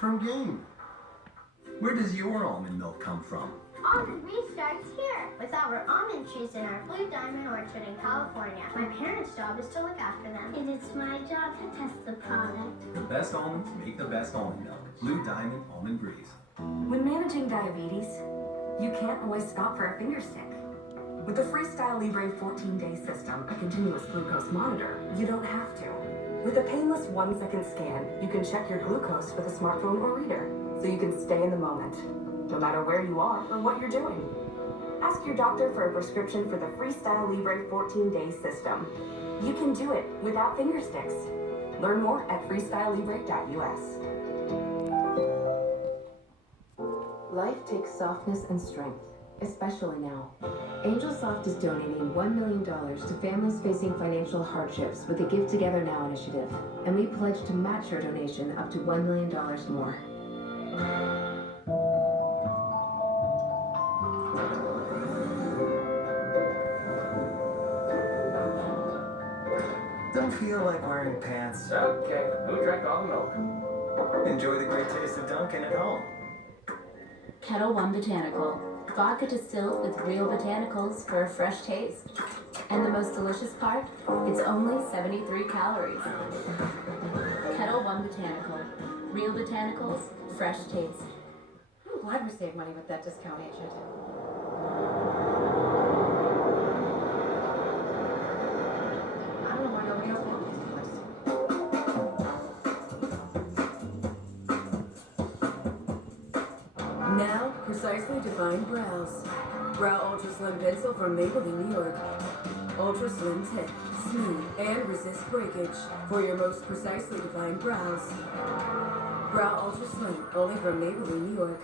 From game. Where does your almond milk come from? Almond Bee starts here with our almond trees in our Blue Diamond Orchard in California. My parents' job is to look after them. And it's my job to test the product. The best almonds make the best almond milk. Blue Diamond Almond Breeze. When managing diabetes, you can't always stop for a finger stick. With the Freestyle Libre 14-day system, a continuous glucose monitor, you don't have to. With a painless 1-second scan, you can check your glucose with a smartphone or reader, so you can stay in the moment, no matter where you are or what you're doing. Ask your doctor for a prescription for the Freestyle Libre 14-day system. You can do it without finger sticks. Learn more at freestylelibre.us. Life takes softness and strength, especially now. Angel Soft is donating $1 million to families facing financial hardships with the Give Together Now initiative, and we pledge to match your donation up to $1 million more. Don't feel like wearing pants. Okay, who drank all the milk? Enjoy the great taste of Dunkin' at home. Kettle One Botanical. Vodka distilled with real botanicals for a fresh taste. And the most delicious part? It's only 73 calories. Kettle One Botanical. Real botanicals, fresh taste. I'm glad we saved money with that discount agent. I don't know why nobody else wants this place. Now, precisely defined brows. Brow Ultra Slim Pencil from Maybelline, New York. Ultra Slim Tip, smooth, and resist breakage for your most precisely defined brows. Brow Ultra Slim, only from Maybelline, New York.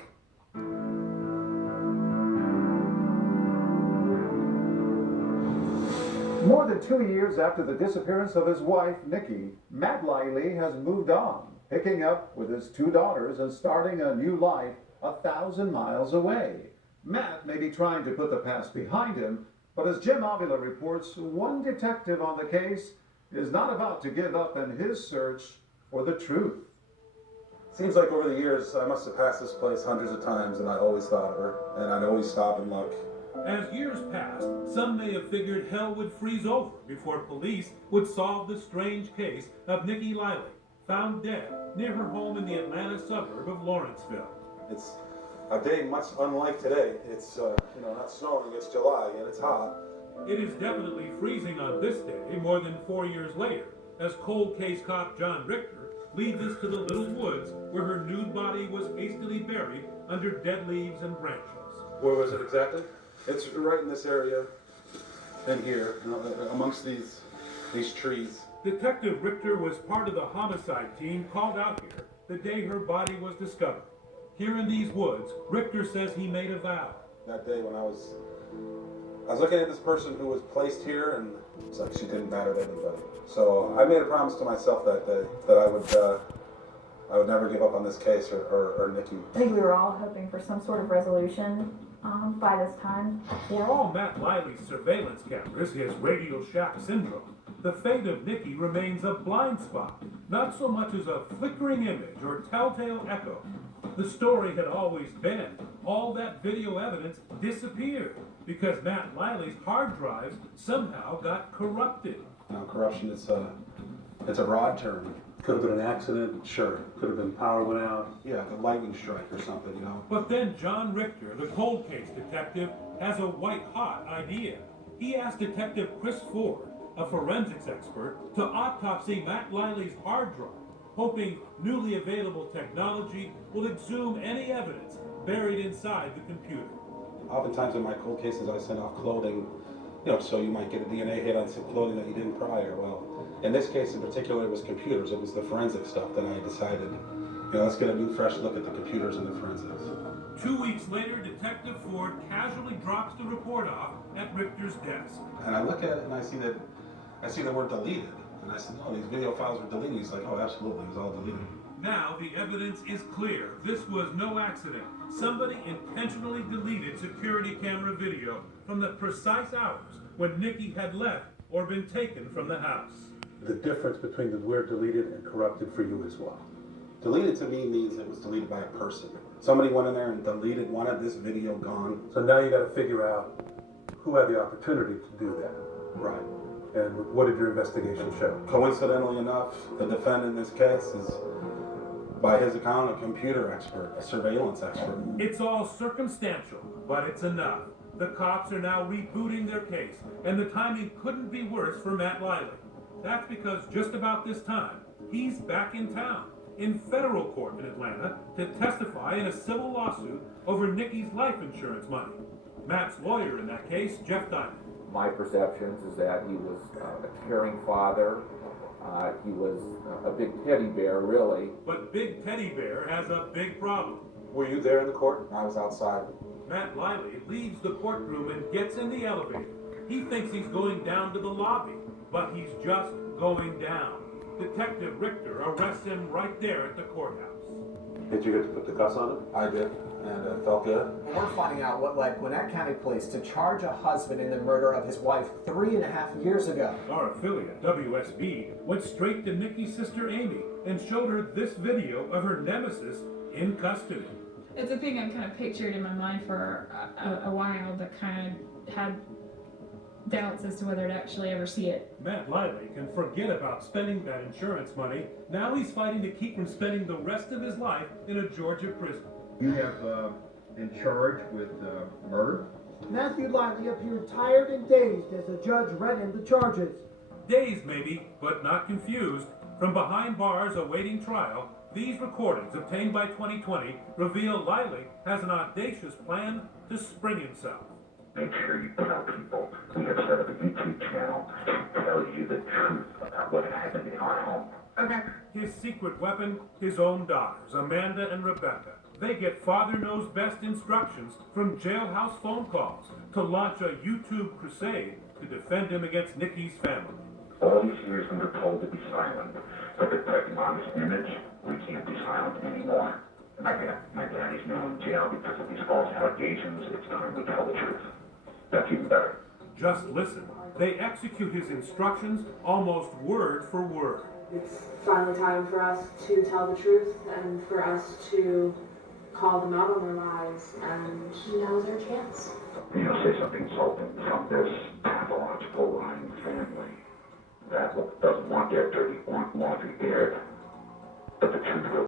More than 2 years after the disappearance of his wife, Nikki, Matt Lively has moved on, picking up with his 2 daughters and starting a new life 1,000 miles away. Matt may be trying to put the past behind him, but as Jim Avila reports, one detective on the case is not about to give up in his search for the truth. Seems like over the years, I must have passed this place hundreds of times and I always thought of her, and I'd always stop and look. As years passed, some may have figured hell would freeze over before police would solve the strange case of Nikki Lively, found dead near her home in the Atlanta suburb of Lawrenceville. It's a day much unlike today. It's, not snowing, it's July and it's hot. It is definitely freezing on this day more than 4 years later, as cold case cop John Richter leads us to the little woods where her nude body was hastily buried under dead leaves and branches. Where was it exactly? It's right in this area, in here, amongst these trees. Detective Richter was part of the homicide team called out here the day her body was discovered. Here in these woods, Richter says he made a vow. That day when I was looking at this person who was placed here, and it's like she didn't matter to anybody. So I made a promise to myself that day that I would never give up on this case or Nikki. I think we were all hoping for some sort of resolution by this time. For all Matt Lively's surveillance cameras, his Radio Shack syndrome, the fate of Nikki remains a blind spot, not so much as a flickering image or telltale echo. The story had always been all that video evidence disappeared because Matt Lively's hard drives somehow got corrupted. Now, corruption, it's a broad term. Could have been an accident, sure. Could have been power went out. Yeah, a lightning strike or something, But then John Richter, the cold case detective, has a white-hot idea. He asked Detective Chris Ford, a forensics expert, to autopsy Matt Lively's hard drive, hoping newly available technology will exhume any evidence buried inside the computer. Oftentimes in my cold cases, I send off clothing, so you might get a DNA hit on some clothing that you didn't prior. Well, in this case in particular, it was computers. It was the forensic stuff that I decided, let's get a new fresh look at the computers and the forensics. 2 weeks later, Detective Ford casually drops the report off at Richter's desk. And I look at it and I see the word deleted. And I said, no, these video files were deleted. He's like, oh, absolutely, it was all deleted. Now the evidence is clear. This was no accident. Somebody intentionally deleted security camera video from the precise hours when Nikki had left or been taken from the house. The difference between the word deleted and corrupted for you as well. Deleted to me means it was deleted by a person. Somebody went in there and deleted, wanted this video gone. So now you gotta figure out who had the opportunity to do that. Right. And what did your investigation show? Coincidentally enough, the defendant in this case is, by his account, a computer expert, a surveillance expert. It's all circumstantial, but it's enough. The cops are now rebooting their case, and the timing couldn't be worse for Matt Lively. That's because just about this time, he's back in town, in federal court in Atlanta, to testify in a civil lawsuit over Nikki's life insurance money. Matt's lawyer in that case, Jeff Diamond. My perceptions is that he was a caring father. He was a big teddy bear, really. But Big Teddy Bear has a big problem. Were you there in the court? I was outside. Matt Lively leaves the courtroom and gets in the elevator. He thinks he's going down to the lobby, but he's just going down. Detective Richter arrests him right there at the courthouse. Did you get to put the cuffs on him? I did, and it felt good. We're finding out what led Gwinnett County Police to charge a husband in the murder of his wife 3.5 years ago. Our affiliate, WSB, went straight to Nikki's sister Amy and showed her this video of her nemesis in custody. It's a thing I've kind of pictured in my mind for a while, but kind of had doubts as to whether to actually ever see it. Matt Lively can forget about spending that insurance money. Now he's fighting to keep from spending the rest of his life in a Georgia prison. You have been charged with murder? Matthew Lively appeared tired and dazed as the judge read him the charges. Dazed maybe, but not confused. From behind bars awaiting trial, these recordings obtained by 2020 reveal Lively has an audacious plan to spring himself. Make sure you tell people we have set up a YouTube channel to tell you the truth about what happened in our home. Okay. His secret weapon, his own daughters, Amanda and Rebecca. They get Father Knows Best instructions from jailhouse phone calls to launch a YouTube crusade to defend him against Nikki's family. All these years we were told to be silent. To protect Mom's image, we can't be silent anymore. My daddy's now in jail because of these false allegations. It's time we tell the truth. That's even better. Just listen. They execute his instructions almost word for word. It's finally time for us to tell the truth and for us to call them out on their lies, and now's our chance. You know, say something insulting from this pathological lying family that doesn't want their dirty laundry aired, but the truth will